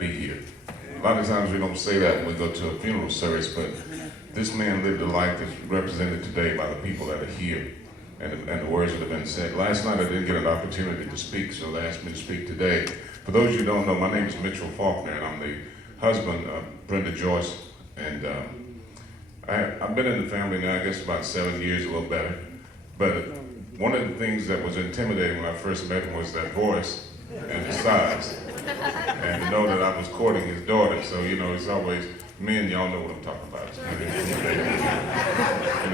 be here. A lot of times we don't say that when we go to a funeral service, but this man lived a life that's represented today by the people that are here and the words that have been said. Last night I didn't get an opportunity to speak, so they asked me to speak today. For those of you who don't know, my name is Mitchell Faulkner, and I'm the husband of Brenda Joyce. And I've been in the family now, I guess about 7 years, a little better. But one of the things that was intimidating when I first met him was that voice and the size. And to know that I was courting his daughter, so it's always, men, y'all know what I'm talking about. And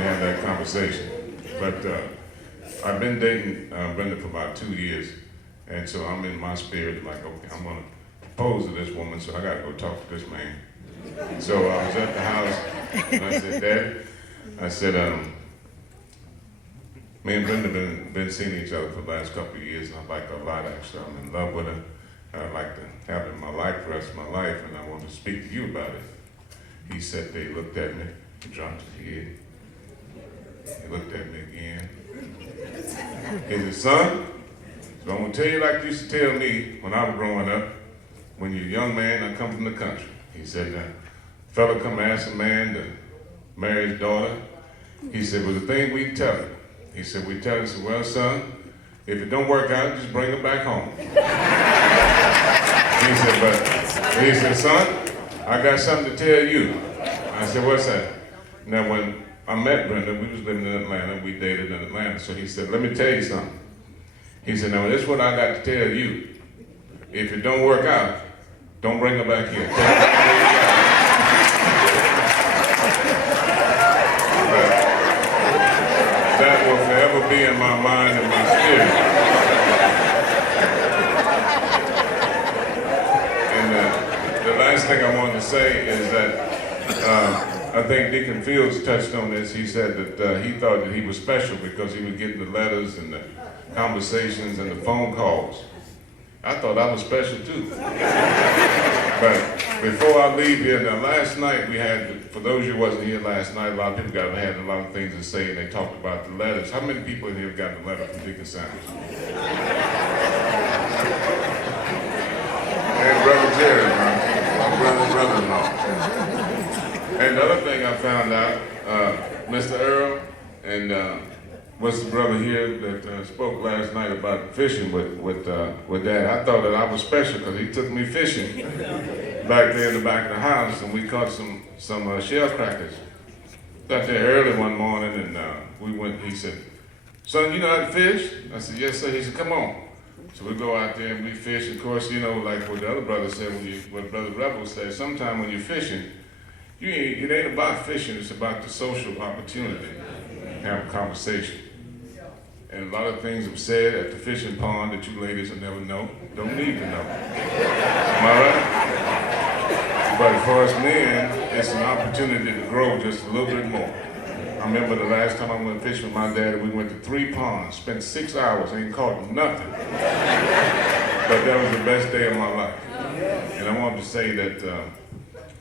have that conversation. But I've been dating Brenda for about 2 years, and so I'm in my spirit like, okay, I'm gonna propose to this woman, so I gotta go talk to this man. So I was at the house, and I said, Daddy, I said, me and Brenda been seeing each other for the last couple of years, and I like her a lot, actually. I'm in love with her. I'd like to have her in my life for the rest of my life, and I want to speak to you about it. He said, they looked at me, he dropped his head. He looked at me again. He said, son, so I'm going to tell you like you used to tell me when I was growing up, when you're a young man, I come from the country. He said, a fella come ask a man to marry his daughter. He said, well, the thing we tell him, he said, we tell him, well, son, if it don't work out, just bring her back home. He said, son, I got something to tell you. I said, what's that? Now, when I met Brenda, we was living in Atlanta, we dated in Atlanta, so he said, let me tell you something. He said, now, this is what I got to tell you. If it don't work out, don't bring her back here. That will forever be in my mind and my spirit. And the last thing I wanted to say is that I think Deacon Fields touched on this. He said that he thought that he was special because he was getting the letters and the conversations and the phone calls. I thought I was special too. But before I leave here, now last night we had, for those of you who wasn't here last night, a lot of people had a lot of things to say, and they talked about the letters. How many people in here have gotten a letter from Deacon Sanders? And Brother Jerry, my brother-in-law. And the other thing I found out, Mr. Earl and what's the brother here that spoke last night about fishing with Dad. I thought that I was special because he took me fishing back there in the back of the house, and we caught some shell crackers. Got there early one morning, and we went. He said, "Son, you know how to fish?" I said, "Yes, sir." He said, "Come on." So we go out there and we fish. Of course, like what the other brother said, what Brother Rebel said. Sometimes when you're fishing, it ain't about fishing. It's about the social opportunity. Have a conversation. And a lot of things are said at the fishing pond that you ladies will never know, don't need to know. Am I right? But for us men, it's an opportunity to grow just a little bit more. I remember the last time I went fishing with my dad, we went to 3 ponds, spent 6 hours, ain't caught nothing. But that was the best day of my life. And I wanted to say that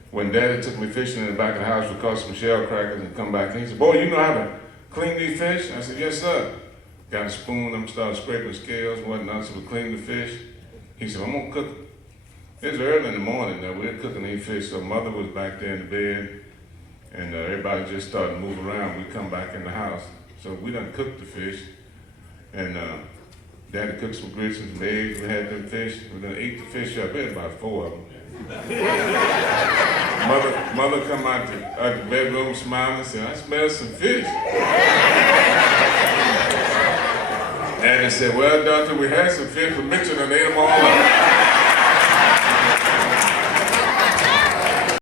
when Daddy took me fishing in the back of the house, we caught some shell crackers and come back, and he said, "Boy, you know how to clean these fish?" I said, "Yes, sir." Got a spoon, I'm started scraping scales and whatnot, so we cleaned the fish. He said, "I'm gonna cook them." It was early in the morning now, we were cooking these fish, so Mother was back there in the bed, and everybody just started to move around. We come back in the house, so we done cooked the fish, and Daddy cooked some grits and some eggs, we had them fish, we done ate the fish up, we had about 4 of them. Mother come out the bedroom smiling and said, "I smell some fish." Daddy said, "Well, doctor, we had some fish from Mitchell and ate them all up."